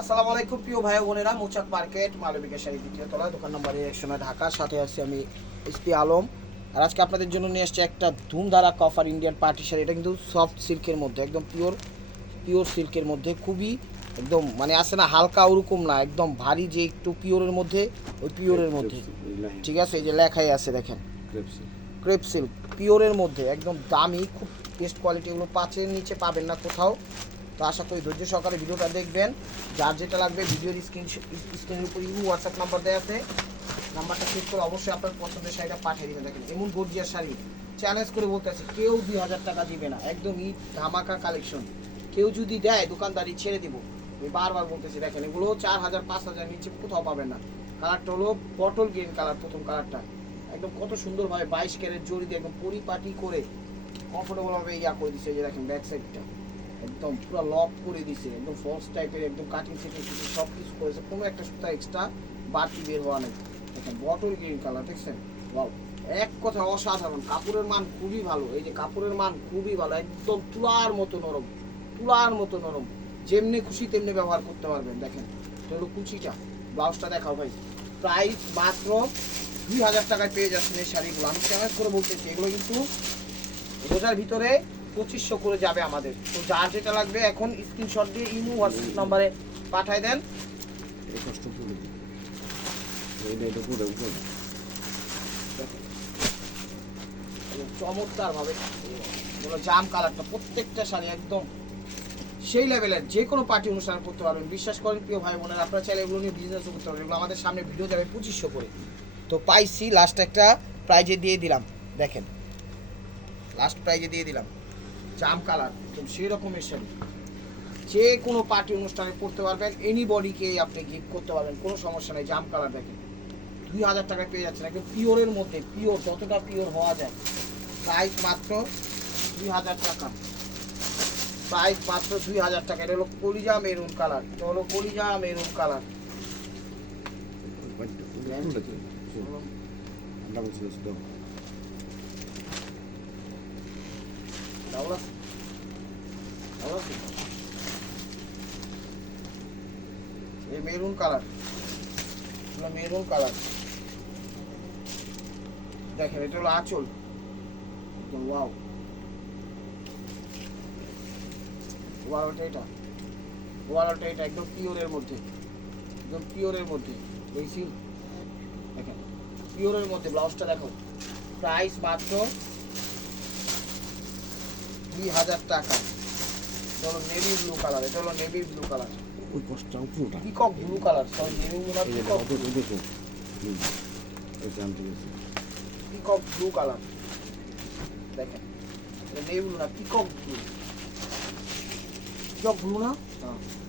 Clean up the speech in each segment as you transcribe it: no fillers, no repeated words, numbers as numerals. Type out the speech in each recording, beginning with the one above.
আসসালামু আলাইকুম প্রিয় ভাই বোনেরা, মৌচাক মার্কেট মালবিকা শাড়ি দ্বিতীয় তলা, দোকান নম্বর 109 ঢাকা। সাথে আছি আমি এসপি আলম। আর আজকে আপনাদের জন্য নিয়ে আসছে একটা ধুমধারাক অফার ইন্ডিয়ান পার্টি শাড়ি। এটা কিন্তু সফট সিল্কের মধ্যে, একদম পিওর সিল্কের মধ্যে, খুবই একদম মানে আসে না হালকা ওরকম না, একদম ভারী যে একটু পিওরের মধ্যে, ওই পিওরের মধ্যে। ঠিক আছে, এই যে লেখাই আছে দেখেন, ক্রেপ সিল্ক পিওরের মধ্যে, একদম দামি, খুব বেস্ট কোয়ালিটি। এগুলো 5-এর নিচে পাবেন না কোথাও। তো আশা করি ধৈর্য সহকারে ভিডিওটা দেখবেন। যার যেটা লাগবে ভিডিওর স্ক্রিনের উপর হোয়াটসঅ্যাপ নাম্বার দেওয়া আছে, নাম্বারটা চেক করে অবশ্যই আপনার পছন্দের শাড়িটা পাঠিয়ে দেবেন। দেখেন এমন গর্জিয়াস শাড়ি, চ্যালেঞ্জ করে বলতে আছে কেউ 2000 টাকা দিবে না, একদম ঈদ ধামাকা কালেকশন। কেউ যদি দেয় দোকানদারি ছেড়ে দিব, আমি বারবার বলতেছি। দেখেন এগুলো 4000-5000 নিচে কোথাও পাবেন না। কালারটা হলো বটল গ্রিন কালার, প্রথম কালারটা একদম কত সুন্দরভাবে 22 ক্যারেট জড়ি দিয়ে একদম পরিপাটি করে কমফোর্টেবলভাবে করে দিচ্ছে। এই যে দেখেন ব্যাক সাইডটা একদম পুরো লক করে দিছে, একদম ফলস টাইপের, একদম কাটিং সেটিং সব কিছু করেছে, কোনো একটা সুতা এক্সট্রা বাড়তি বের হওয়া নেই। দেখেন বটল গ্রিন কালার, দেখছেন? ওয়াও, এক কথা অসাধারণ। কাপড়ের মান খুবই ভালো, এই যে কাপড়ের মান খুবই ভালো, একদম তুলার মতো নরম, তুলার মতো নরম, যেমনি খুশি তেমনি ব্যবহার করতে পারবেন। দেখেন এটা হলো কুচিটা, ব্লাউজটা দেখাও ভাই। প্রাইস মাত্র 2000 টাকায় পেয়ে যাচ্ছেন এই শাড়িগুলো। আমি চ্যালেঞ্জ করে বলতেছি এগুলো কিন্তু রোজার ভিতরে 2500 করে যাবে আমাদের। তো যার যেটা লাগবে এখন স্ক্রিনশট দিয়ে ইমো হোয়াটসঅ্যাপ নাম্বারে পাঠায় দেন। চমৎকার ভাবে জাম কালারটা, প্রত্যেকটা শাড়ি একদম সেই লেভেলের, যে কোনো পার্টি অনুষ্ঠান করতে পারবেন। বিশ্বাস করেন প্রিয় ভাই বোনেরা, আপনারা চাইলে এগুলো নিয়ে বিজনেসও করতে পারবেন। এগুলো আমাদের সামনে ভিডিও যাবে 2500 করে। তো পাইছি লাস্ট একটা প্রাইজে দিয়ে দিলাম, দেখেন লাস্ট প্রাইজে দিয়ে দিলাম জাম কালার, একদম সেই রকমের শাড়ি, যে কোনো পার্টি অনুষ্ঠানে পড়তে পারবেন, এনিবডিকে আপনি গিফট করতে পারবেন, কোনো সমস্যা নেই। জাম কালার দেখেন 2000 টাকায় পেয়ে যাচ্ছেন, একদম পিওরের মধ্যে, পিওর যতটা পিওর হওয়া যায়। প্রাইস মাত্র 2000 টাকা, প্রাইস মাত্র 2000 টাকা। এটা হলো কলিজা মেরুন কালার, এটা হলো কলিজা মেরুন কালার। এই মেরুন কালার, মেরুন কালার দেখেন, এটা হলো আঁচল। ওয়াও, ওয়ালটা এটা, ওয়ালটা এটা একদম পিওরের মধ্যে, একদম পিওরের মধ্যে দেখছি। দেখেন পিওরের মধ্যে, ব্লাউজটা দেখো। প্রাইস মাত্র 2000 টাকা। এটা হলো নেভি ব্লু কালার, এটা হলো নেভি ব্লু কালার, ওই কষ্টটা পুরোটা peacock blue colour, sorry navy blue না, পিকক ব্লু কালার। দেখেন এটা নেভি ব্লু না, পিকক ব্লু, পিকক ব্লু না,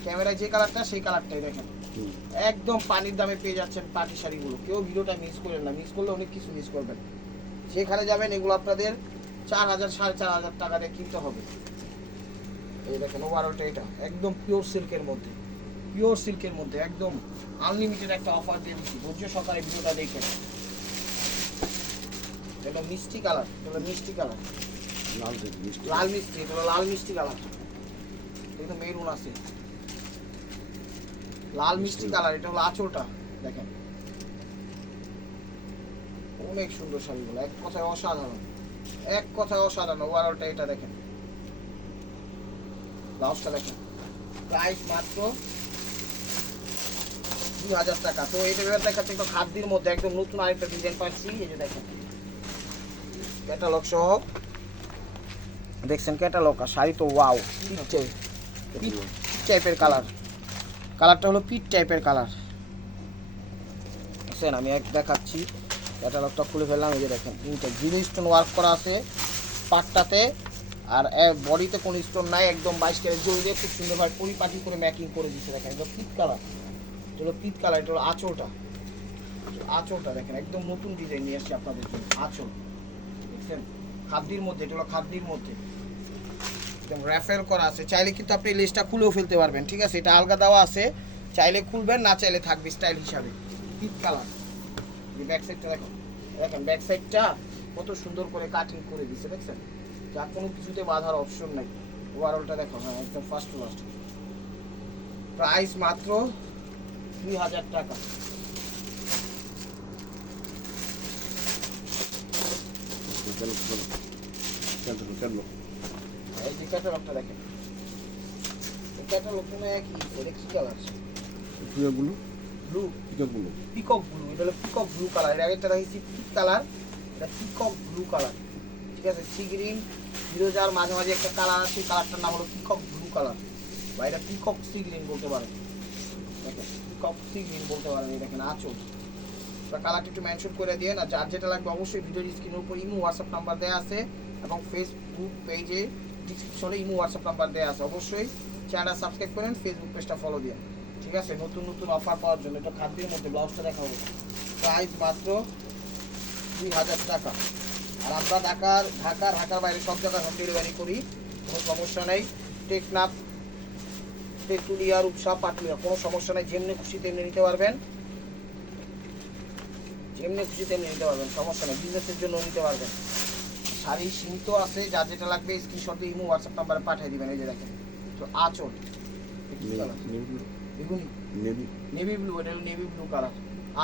ক্যামেরায় যে কালারটা সেই কালারটাই। দেখেন একদম পানির দামে পেয়ে যাচ্ছেন পার্টি শাড়িগুলো। কেউ ভিডিওটা মিস করেন না, মিস করলে অনেক কিছু মিস করবেন। যেখানে যাবেন এগুলো আপনাদের 4000-4500 টাকা দিয়ে কিনতে হবে। এই দেখেন ওভারঅলটা এটা একদম পিওর সিল্কের মধ্যে, পিওর সিল্কের মধ্যে একদম আনলিমিটেড একটা অফার দিয়ে দিচ্ছি। ধৈর্য সহকারে ভিডিওটা দেখেন। এটা মিষ্টি কালার, এটা মিষ্টি কালার, লাল মিষ্টি, এটা লাল মিষ্টি কালার, এটা মেরুন আছে, লাল মিষ্টি কালার। এটা হলো আঁচলটা, দেখেন অনেক সুন্দর শাড়িগুলো, এক কথায় অসাধারণ, এক কথায় অসাধারণ। ওভারঅলটা এটা দেখেন, ব্লাউজটা দেখেন। প্রাইস মাত্র 2000 টাকা। তো এটা ব্যাপার দেখাচ্ছে একটু খাদ্যের মধ্যে, একদম নতুন আরেকটা ডিজাইন পাচ্ছি। এই যে দেখেন ক্যাটালগ সহ দেখছেন, ক্যাটালগ আর শাড়ি তো ওয়াও, পিট টাইপের কালার, কালারটা হলো পিট টাইপের কালার। দেখছেন আমি এক দেখাচ্ছি, ক্যাটালগটা খুলে ফেললাম। এই যে দেখেন জিরো স্টোন ওয়ার্ক করা আছে পাটটাতে, আর বডিতে কোনো স্টোন নাই, একদম 22 ক্যারেট জড়ি দিয়ে খুব সুন্দরভাবে পরিপাটি করে ম্যাকিং করে দিচ্ছে। দেখেন একদম পিট কালার, এটা হলো পিট কালার, এটা হলো আঁচলটা, আঁচলটা দেখেন একদম নতুন ডিজাইন নিয়ে আসছে আপনাদের জন্য। আঁচল দেখছেন খাদ্যির মধ্যে, এটা হলো খাদ্যির মধ্যে, একদম র্যাফেল করা আছে। চাইলে কিন্তু আপনি লেসটা খুলেও ফেলতে পারবেন, ঠিক আছে? এটা আলগা দেওয়া আছে, চাইলে খুলবেন, না চাইলে থাকবে স্টাইল হিসাবে। পিট কালার, ব্যাক সাইডটা দেখেন, দেখেন ব্যাক সাইডটা কত সুন্দর করে কাটিং করে দিচ্ছে, দেখছেন? যা কোনো কিছুতে বাঁধার অপশন নাই। ওভারঅলটা দেখো, হ্যাঁ একদম ফার্স্ট প্রাইস মাত্র 2000 টাকা। এই যে ক্যাটালগটা দেখেন, এই ক্যাটালগটা না একই, এটা কি কালার? Blue, peacock blue. এটা হলো পিকক ব্লু কালার। এর আগেরটা দেখেছি পিক কালার, এটা পিকক ব্লু কালার। ঠিক আছে, সি গ্রিন ফিরোজার মাঝে মাঝে একটা কালার আছে, কালারটার নাম হলো পিকক ব্লু কালার, বা এটা পিকক সি গ্রিন বলতে পারেন। দেখেন পিকক সি গ্রিন বলতে পারেন। এই দেখেন আঁচল, কালারটা একটু মেনশন করে দিয়ে না। যার যেটা লাগবে অবশ্যই ভিডিওর স্ক্রিনের উপর ইমো হোয়াটসঅ্যাপ নাম্বার দেওয়া আছে, এবং ফেসবুক পেজে ডিসক্রিপশনে ইমো হোয়াটসঅ্যাপ নাম্বার দেওয়া আছে। অবশ্যই চ্যানেলটা সাবস্ক্রাইব করেন, ফেসবুক পেজটা ফলো দিন। ঠিক আছে, নতুন নতুন অফার পাওয়ার জন্য। এটা খাদ্যের মধ্যে, ব্লাউজটা দেখাবো। প্রাইস মাত্র 2000 টাকা। আর আমরা ঢাকার বাইরে সব জায়গায় হোম ডেলিভারি করি, কোনো সমস্যা নেই। টেকনাফ, তেঁতুলিয়া, রূপসা, পাটুলিয়া, কোনো সমস্যা নেই। যেমনি খুশি তেমনি নিতে পারবেন, যেমনি খুশি তেমনি নিতে পারবেন, সমস্যা নেই। বিজনেসের জন্য নিতে পারবেন। শাড়ি সীমিত আছে, যার যেটা লাগবে স্ক্রিনশট দিয়ে ইমো হোয়াটসঅ্যাপ নাম্বারে পাঠিয়ে দিবেন। এই যে দেখেন, তো আঁচল বেগুনি, নেভি ব্লু, এটা হলো নেভি ব্লু কালার।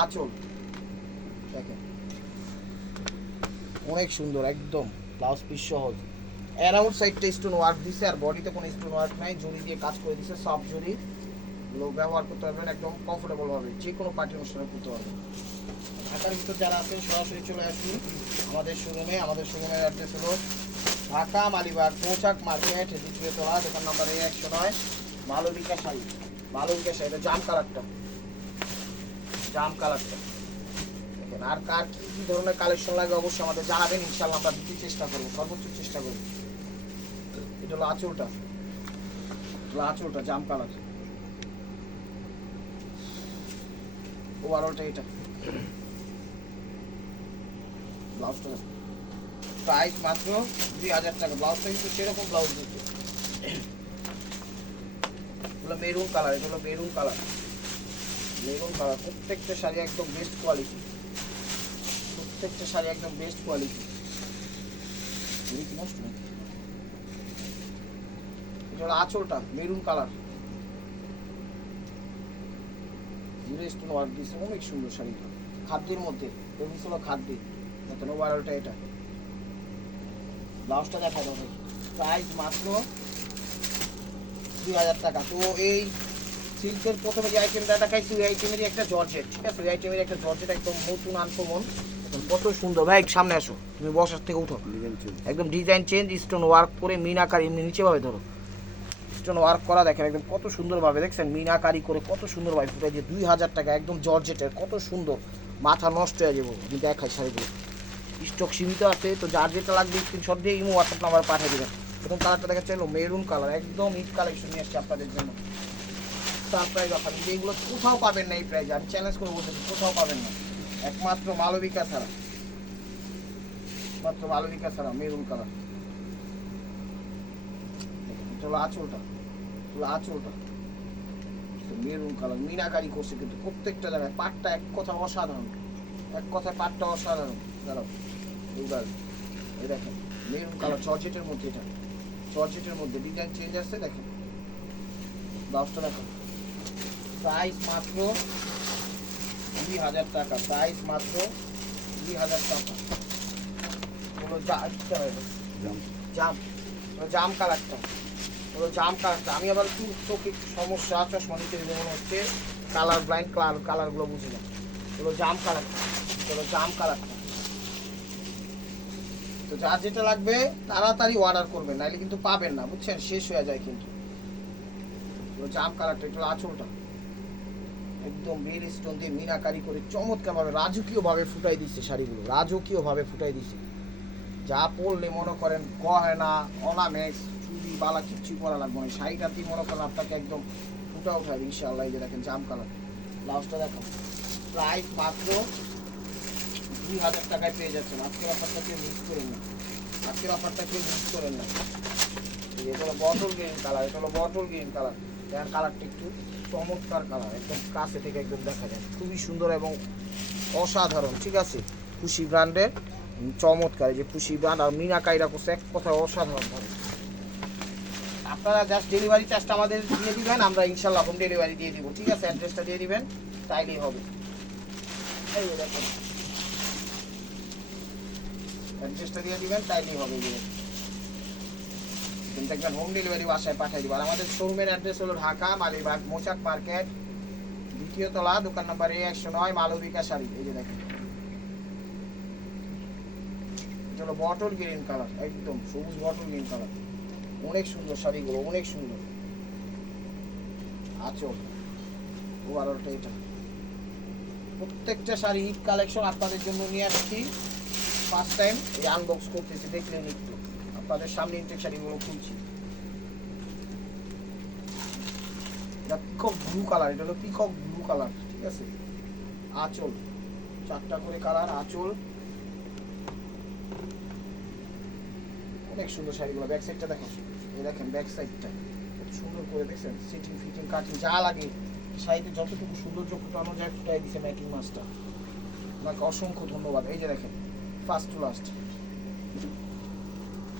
আঁচল দেখেন অনেক সুন্দর, একদম ব্লাউজ পিস সহজ। অ্যারাউন্ড সাইডটা স্টোন ওয়ার্ক দিছে, আর বডিতে কোনো স্টোন ওয়ার্ক নাই, জড়ি দিয়ে কাজ করে দিছে, সব জড়ি। লোক ব্যবহার করতে পারবেন একদম কমফোর্টেবল ভাবে, যে কোনো পার্টি অনুষ্ঠানে করতে পারবেন। ঢাকার ভিতর যারা আছেন সরাসরি চলে আসুন আমাদের শোরুমে। আমাদের শোরুমের অ্যাড্রেস হলো ঢাকা মালিবাগ মৌচাক মার্কেট, দ্বিতীয় তলা, দোকান নাম্বার 109, মালবিকা শাড়ি। মালবিকা শাড়ি, এটা জাম কালারটা, জাম কালারটা দেখেন। আর কার কি কি ধরনের কালেকশন লাগে অবশ্যই আমাদের জানাবেন, ইনশাল্লাহ আমরা দিতে চেষ্টা করবো, সর্বোচ্চ চেষ্টা করবো। এটা হলো আঁচলটা, আঁচলটা জাম কালার। ওভারঅলটা এটা। ব্লাউজটা প্রাইস মাত্র 2000 টাকা। ব্লাউজটা কিন্তু সেরকম ব্লাউজ দিচ্ছে। হলো মেরুন কালার, এটা হলো মেরুন কালার, মেরুন কালার। প্রত্যেকটা শাড়ি একদম বেস্ট কোয়ালিটি, প্রত্যেকটা শাড়ি একদম বেস্ট কোয়ালিটি। এটা হলো আঁচলটা মেরুন কালার, স্টোন ওয়ার্ক দিচ্ছে, অনেক সুন্দর শাড়িটা। খাদ্যের মধ্যে হলো খাদ্য, দেখেন ওভারঅলটা এটা। ব্লাউজটা দেখা যাবে। প্রাইস মাত্র 2000 টাকা। তো এই সিল্কের প্রথমে যে আইটেমটা দেখাইছি, ওই আইটেমেরই একটা জর্জেট। ঠিক আছে, ওই আইটেমের একটা জর্জেট, একদম নতুন আনকমন, কত সুন্দর। ভাই সামনে আসো, তুমি বসার থেকে উঠো। একদম ডিজাইন চেঞ্জ, স্টোন ওয়ার্ক করে মিনাকারি, এমনি নিচে ভাবে ধরো, স্টোন ওয়ার্ক করা দেখেন একদম কত সুন্দরভাবে, দেখছেন মিনাকারি করে কত সুন্দরভাবে ফুটাই দিয়ে। 2000 টাকা, একদম জর্জেটের, কত সুন্দর, মাথা নষ্ট হয়ে যাবো। আমি দেখাই শাড়িগুলো, স্টক সীমিত আছে। তো যার যেটা লাগবে স্ক্রিনশট দিয়ে ইমো হোয়াটসঅ্যাপ নাম্বার পাঠিয়ে দেবেন। প্রথম কালারটা দেখা চাইলো মেরুন কালার, একদম হিট কালেকশন নিয়ে আসছে আপনাদের জন্য। সারপ্রাইজ অফার, এইগুলো কোথাও পাবেন না এই প্রাইজে, আমি চ্যালেঞ্জ করে বলতেছি, কোথাও পাবেন না, একমাত্র মালবিকা ছাড়া, মাত্র মালবিকা ছাড়া। মেরুন কালার, এটা হলো আঁচলটা, আঁচলটা মেরুন কালার, মিনাকারি করছে কিন্তু প্রত্যেকটা জায়গায়। পাটটা এক কথা অসাধারণ, এক কথায় পাটটা অসাধারণ। দাঁড়াও এইবার, এই দেখেন মেরুন কালার জর্জেটের মধ্যে, এটা জর্জেটের মধ্যে ডিজাইন চেঞ্জ আসছে, দেখেন ব্লাউজটা দেখেন। প্রাইস মাত্র 2000 টাকা, প্রাইস মাত্র 2000 টাকা। হলো জাম, জাম কালারটা, হলো জাম কালারটা। আমি আবার একটু চোখে একটু সমস্যা, চশমা নিতে মনে হচ্ছে, কালার ব্লাইন্ড, কালারগুলো বুঝি না। হলো জাম কালারটা, হলো জাম কালারটা। তো যার যেটা লাগবে তাড়াতাড়ি অর্ডার করবেন, নাহলে কিন্তু পাবেন না, বুঝছেন, শেষ হয়ে যায় কিন্তু। জাম কালারটা, এটা আঁচলটা, একদম বেল স্টোন দিয়ে মিনাকারি করে চমৎকার ভাবে রাজকীয় ভাবে ফুটাই দিচ্ছে শাড়িগুলো, রাজকীয় ভাবে ফুটাই দিচ্ছে। যা পরলে মনে করেন গয়না, অর্নামেন্টস, চুড়ি, বালা কিচ্ছু পরা লাগবে না, শাড়িটাতেই মনে করেন আপনাকে একদম ফুটা উঠাবে ইনশাআল্লাহ। এই যে দেখেন জাম কালার, ব্লাউজটা দেখো। প্রাইস মাত্র 2000 টাকায় পেয়ে যাচ্ছেন। আজকের অফারটা কেউ মিস করেন না, আজকের অফারটা কেউ মিস করেন না। এটা হলো বটল গ্রিন কালার, এটা হলো বটল গ্রিন কালার। দেখেন কালারটা একটু চমৎকার কালার, একদম কাছে থেকে একদম দেখা যায়, খুবই সুন্দর এবং অসাধারণ। ঠিক আছে, খুশি ব্র্যান্ডের চমৎকার, এই যে খুশি ব্র্যান্ড, আর মিনাকাইরা করছে এক কথায় অসাধারণ ভাবে। আপনারা জাস্ট ডেলিভারি চার্জটা আমাদের দিয়ে দিবেন, আমরা ইনশাল্লাহ হোম ডেলিভারি দিয়ে দিব। ঠিক আছে, অ্যাড্রেসটা দিয়ে দিবেন, তাইলেই হবে। এই যে দেখুন, অ্যাড্রেসটা দিয়ে দিবেন, তাইলেই হবে। দেখবেন হোম ডেলিভারি বাসায় পাঠিয়ে দিব। আর আমাদের শোরুমের অ্যাড্রেস হলো ঢাকা মালিবাগ মোচাক মার্কেট, 2য় তলা, দোকান নাম্বার A109, মালবিকা শাড়ি। এই যে দেখেন, এটা হলো বটল গ্রিন কালার, একদম সবুজ বটল গ্রিন কালার। অনেক সুন্দর শাড়িগুলো, অনেক সুন্দর। আঁচল ওভারঅলটা এটা। প্রত্যেকটা শাড়ি ঈদ কালেকশন আপনাদের জন্য নিয়ে আসছি। ফার্স্ট টাইম এই আনবক্স করতেছি, দেখলেন একটু আপনাদের সামনে ইনটেক শাড়িগুলো খুলছি। এটা পিকক ব্লু কালার, এটা হলো পিকক ব্লু কালার। ঠিক আছে, আঁচল 4টা করে কালার, আঁচল অনেক সুন্দর শাড়িগুলো। ব্যাক সাইডটা দেখো, এই দেখেন ব্যাক সাইডটা কত সুন্দর করে, দেখছেন সিটিং ফিটিং কাটিং যা লাগে শাড়িতে যতটুকু সৌন্দর্য ফুটানো যায় ফুটাই দিচ্ছে মেকিং মাস্টার। আপনাকে অসংখ্য ধন্যবাদ। এই যে দেখেন ফার্স্ট টু লাস্ট,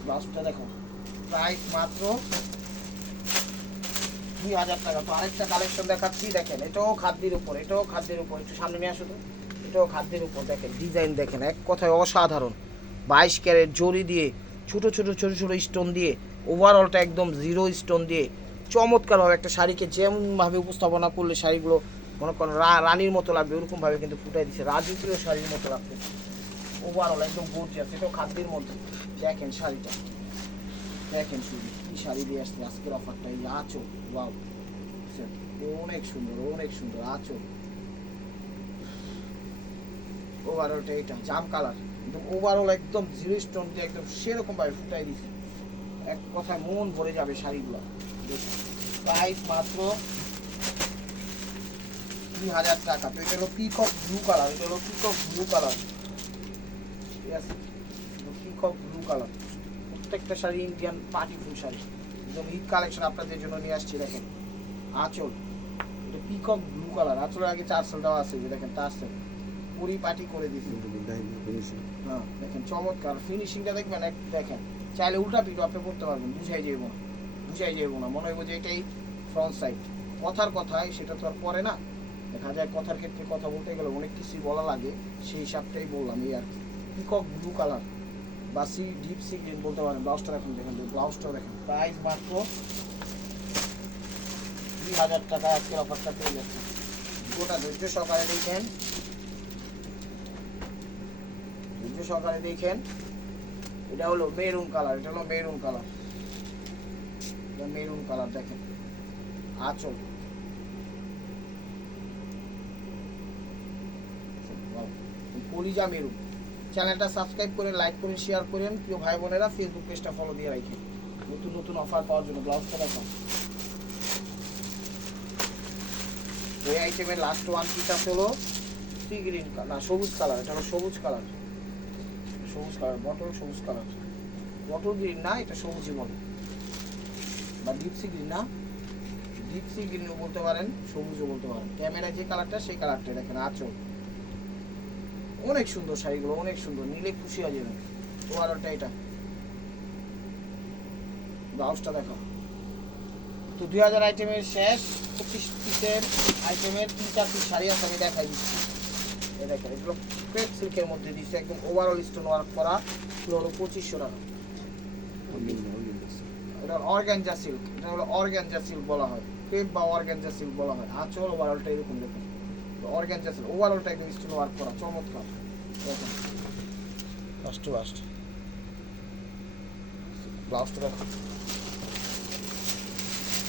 লাস্টটা দেখো, প্রাইস মাত্র 2000 টাকা। তো আরেকটা কালেকশন দেখাচ্ছি, দেখেন এটাও খাদ্যের উপর, এটাও খাদ্যের উপর, একটু সামনে নিয়ে আসো তো। এটাও খাদ্যের উপর, দেখেন ডিজাইন দেখেন, এক কথায় অসাধারণ। 22 ক্যারেট জরি দিয়ে, ছোট ছোট ছোট ছোট স্টোন দিয়ে, ওভারঅলটা একদম 0 স্টোন দিয়ে চমৎকারভাবে একটা শাড়িকে যেমনভাবে উপস্থাপনা করলে শাড়িগুলো মনে করেন রানীর মতো লাগবে, ওরকমভাবে কিন্তু ফুটাই দিচ্ছে, রাজকীয় শাড়ির মতো লাগবে। ওভারঅল একদম গর্জিয়াস। এটাও খাদ্যের মধ্যে। দেখেন শাড়িটা, দেখেন শুধু কি শাড়ি দিয়ে আসছে আজকের অফারটা। এই আঁচল, ওয়াও, অনেক সুন্দর, অনেক সুন্দর আঁচল। ওভারঅলটা এটা জাম কালার, একদম ওভারঅল একদম 0 স্টোন দিয়ে একদম সেরকম ভাবে ফুটাই দিচ্ছে, এক কথায় মন ভরে যাবে শাড়িগুলো। প্রাইস মাত্র 3000 টাকা। তো এটা হলো পিকক ব্লু কালার, এটা হলো পিকক ব্লু কালার। ঠিক আছে, পিকক ব্লু কালার। প্রত্যেকটা শাড়ি ইন্ডিয়ান পার্টি ফুল শাড়ি, একদম ঈদ কালেকশন আপনাদের জন্য নিয়ে আসছি। দেখেন আঁচল, এটা পিকক ব্লু কালার, আঁচলের আগে চার্সেল দেওয়া আছে, যে দেখেন টার্সেল পরিপাটি করে দিয়েছি। হ্যাঁ দেখেন চমৎকার ফিনিশিংটা দেখবেন, এক দেখেন চাইলে উল্টা পিঠো আপনি করতে পারবেন, বুঝাই যাইব না, বুঝাই যাইব না, মনে হইব যে এটাই ফ্রন্ট সাইড। কথার কথায় সেটা তো আর পরে না, দেখা যায় কথার ক্ষেত্রে কথা বলতে গেলে অনেক কিছুই বলা লাগে, সেই হিসাবটাই বললাম এই আর কি। পিকক ব্লু কালার বা ডিপ সি গ্রিন বলতে পারেন। ব্লাউজটা দেখেন, দেখেন ব্লাউজটাও দেখেন। প্রাইস মাত্র 3000 টাকা আজকের অফারটা পেয়ে যাচ্ছে। গোটা ধৈর্য সহকারে দেখেন, ধৈর্য সহকারে দেখেন। এটা হলো মেরুন কালার, এটা হলো মেরুন কালার, এটা মেরুন কালার। দেখেন আঁচল, কলিজা মেরুন। চ্যানেলটা সাবস্ক্রাইব করেন, লাইক করেন, শেয়ার করেন। প্রিয় ভাই বোনেরা ফেসবুক পেজটা ফলো দিয়ে রাখেন নতুন নতুন অফার পাওয়ার জন্য। ব্লাউজটা দেখান। এই আইটেমের লাস্ট ওয়ান পিস আছে হলো সি গ্রিন না সবুজ কালার, এটা হলো সবুজ কালার, সবুজ কালার বটল সবুজ কালার, বটল গ্রিন না, এটা সবুজই বলে, বা ডিপসি গ্রিন না, ডিপসি গ্রিনও বলতে পারেন, সবুজও বলতে পারেন। ক্যামেরায় যে কালারটা সেই কালারটা। দেখেন আঁচল, অনেক সুন্দর শাড়িগুলো, অনেক সুন্দর, নিলে খুশি হয়ে যাবেন। ওভারঅলটা এটা। ব্লাউজটা দেখো। তো 2000 আইটেমের শেষ, 25 পিসের আইটেমের 3-4 পিস শাড়ি আছে, আমি দেখাই দিচ্ছি। এই দেখেন এগুলো ক্রেপ সিল্কের মধ্যে দিচ্ছে, একদম ওভারঅল স্টোন ওয়ার্ক করা, হলো 2500 টাকা। এটা অর্গানজা সিল্ক, এটা হলো অর্গানজা সিল্ক বলা হয়, ক্রেপ বা অর্গানজা সিল্ক বলা হয়। আঁচল ওভারঅলটা এরকম দেখুন, অর্গানজা সিল্ক ওভারঅলটা একদম স্টোন ওয়ার্ক করা, চমৎকার। দেখেন লাস্ট টু লাস্ট ব্লাউজটা দেখো।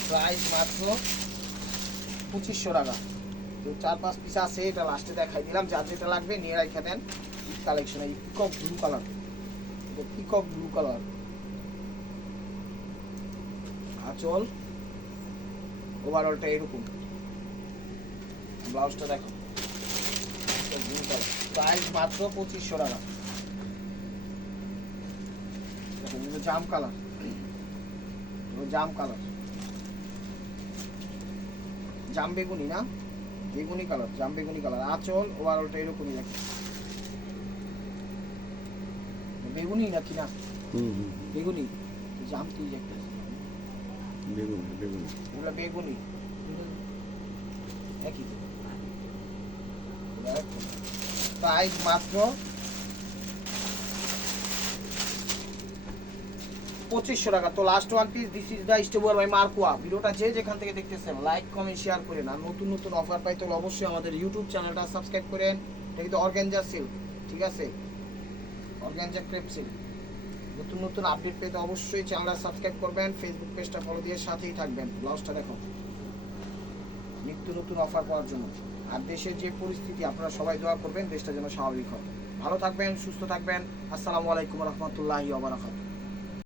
প্রাইস মাত্র 2500 টাকা। তো 4-5 পিস আছে, এটা লাস্টে দেখাই দিলাম, যার যেটা লাগবে নিয়ে রেখে দেন। কালেকশন এই পিকক ব্লু কালার, এটা পিকক ব্লু কালার। আঁচল ওভারঅলটা এরকম, ব্লাউজটা দেখো ব্লু কালার। প্রাইস মাত্র 2500 টাকা। দেখুন জাম কালার, জাম কালার, জাম বেগুনি না, বেগুনি কালার, জাম বেগুনি কালার। আঁচল ওভারঅলটা এরকমই দেখেন, বেগুনি নাকি না, বেগুনি জাম কি একটা এগুলো বেগুনি একই প্রাইস মাত্র 2500 টাকা। তো last one piece, this is the stable by মার্কোয়া। ভিডিওটা যে যেখান থেকে দেখতেছেন লাইক কমেন্ট শেয়ার করেন, আর নতুন নতুন অফার পাইতে হলে অবশ্যই আমাদের ইউটিউব চ্যানেলটা সাবস্ক্রাইব করেন। এটা কিন্তু অর্গানজা সিল্ক, ঠিক আছে, অর্গানজা ক্রেপ সিল্ক। নতুন নতুন আপডেট পেতে অবশ্যই চ্যানেলটা সাবস্ক্রাইব করবেন, ফেসবুক পেজটা ফলো দিয়ে সাথেই থাকবেন। ব্লাউজটা দেখো, নিত্য নতুন অফার পাওয়ার জন্য। আর দেশের যে পরিস্থিতি, আপনারা সবাই দোয়া করবেন দেশটা যেন স্বাভাবিক হয়। ভালো থাকবেন, সুস্থ থাকবেন। আসসালামু আলাইকুম রহমতুল্লাহি ওয়া বারাকাতুহু।